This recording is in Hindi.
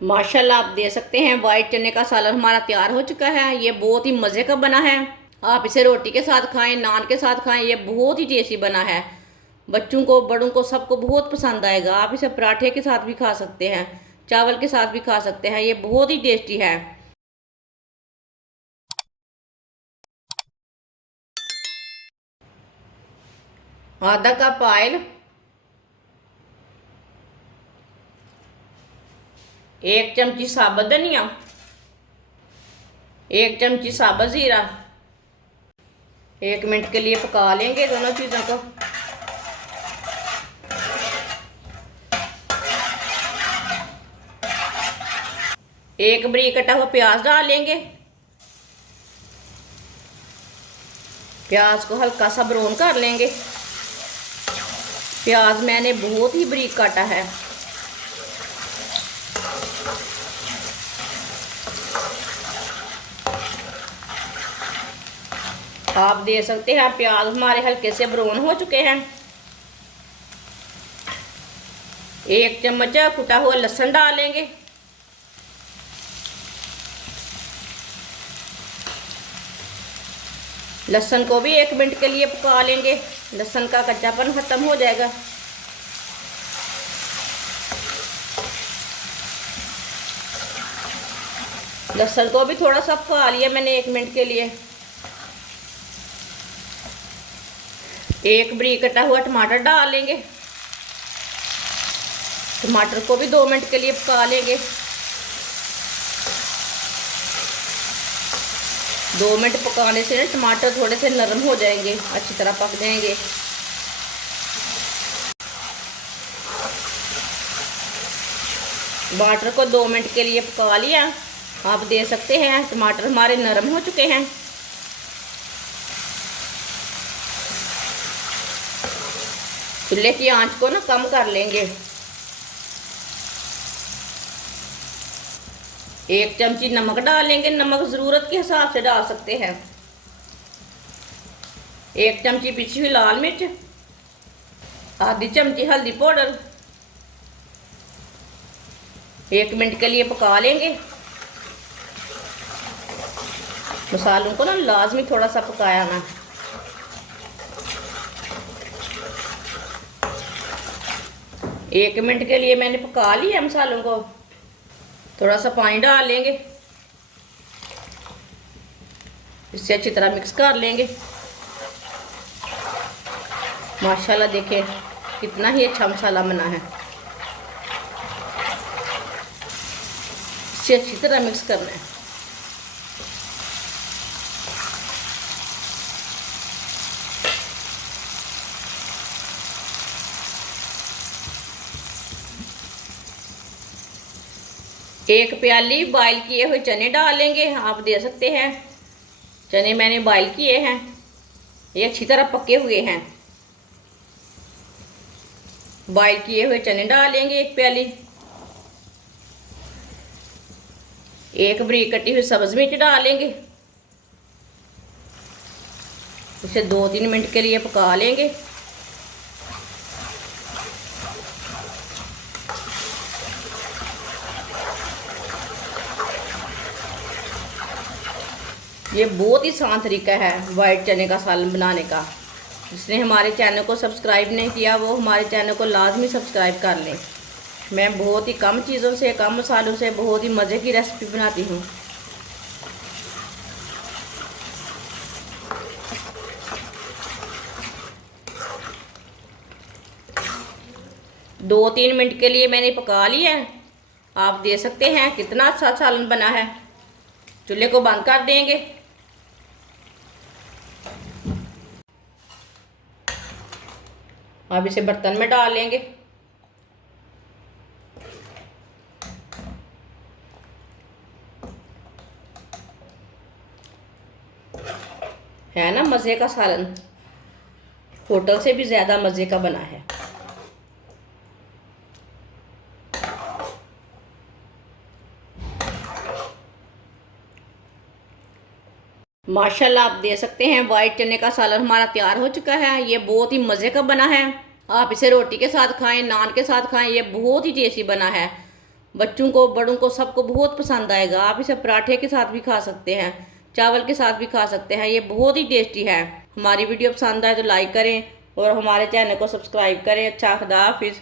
माशाल्लाह आप दे सकते हैं वाइट चने का सालन हमारा तैयार हो चुका है। ये बहुत ही मज़े का बना है। आप इसे रोटी के साथ खाएं, नान के साथ खाएं, ये बहुत ही टेस्टी बना है। बच्चों को, बड़ों को, सबको बहुत पसंद आएगा। आप इसे पराठे के साथ भी खा सकते हैं, चावल के साथ भी खा सकते हैं। ये बहुत ही टेस्टी है। आधा कप ऑयल, 1 चमची साबुत धनिया, 1 चमची साबुत ज़ीरा। 1 मिनट के लिए पका लेंगे दोनों चीज़ों को। एक बारीक कटा हुआ प्याज डाल लेंगे। प्याज को हल्का सा ब्राउन कर लेंगे। प्याज मैंने बहुत ही बारीक काटा है। आप देख सकते हैं प्याज हमारे हल्के से ब्राउन हो चुके हैं। 1 चम्मच कुटा हुआ लहसुन डालेंगे। लहसुन को भी 1 मिनट के लिए पका लेंगे। लहसुन का कच्चापन खत्म हो जाएगा। लहसुन को भी थोड़ा सा पका लिया मैंने 1 मिनट के लिए। 1 बारीक कटा हुआ टमाटर डाल लेंगे। टमाटर को भी 2 मिनट के लिए पका लेंगे। 2 मिनट पकाने से ना टमाटर थोड़े से नरम हो जाएंगे, अच्छी तरह पक जाएंगे। टमाटर को 2 मिनट के लिए पका लिया। आप देख सकते हैं टमाटर हमारे नरम हो चुके हैं। चूल्हे की आंच को ना कम कर लेंगे। 1 चमची नमक डालेंगे। नमक ज़रूरत के हिसाब से डाल सकते हैं। 1 चमची पिसी हुई लाल मिर्च, आधी चमची हल्दी पाउडर। 1 मिनट के लिए पका लेंगे। मसालों को ना लाजमी थोड़ा सा पकाया ना। एक मिनट के लिए मैंने पका लिया मसालों को। थोड़ा सा पानी डाल लेंगे। इससे अच्छी तरह मिक्स कर लेंगे। माशाल्लाह देखें कितना ही अच्छा मसाला बना है। इसे अच्छी तरह मिक्स करना है। एक प्याली बॉयल किए हुए चने डाल लेंगे। आप दे सकते हैं चने मैंने बॉयल किए हैं, ये अच्छी तरह पके हुए हैं। बॉयल किए हुए चने डालेंगे 1 प्याली। 1 बारीक कटी हुई सब्ज़ मिर्च डालेंगे। इसे 2-3 मिनट के लिए पका लेंगे। ये बहुत ही आसान तरीका है वाइट चने का सालन बनाने का। जिसने हमारे चैनल को सब्सक्राइब नहीं किया वो हमारे चैनल को लाजमी सब्सक्राइब कर लें। मैं बहुत ही कम चीज़ों से, कम मसालों से बहुत ही मज़े की रेसिपी बनाती हूँ। दो 3 मिनट के लिए मैंने पका लिया है। आप देख सकते हैं कितना अच्छा सालन बना है। चूल्हे को बंद कर देंगे। अब इसे बर्तन में डाल लेंगे। है ना मज़े का सालन, होटल से भी ज़्यादा मज़े का बना है। माशाल्लाह आप दे सकते हैं वाइट चने का सालन हमारा तैयार हो चुका है। ये बहुत ही मज़े का बना है। आप इसे रोटी के साथ खाएं, नान के साथ खाएं, ये बहुत ही टेस्टी बना है। बच्चों को बड़ों को सबको बहुत पसंद आएगा। आप इसे पराठे के साथ भी खा सकते हैं, चावल के साथ भी खा सकते हैं, ये बहुत ही टेस्टी है। हमारी वीडियो पसंद आए तो लाइक करें और हमारे चैनल को सब्सक्राइब करें। अच्छा, खुदा हाफिज़।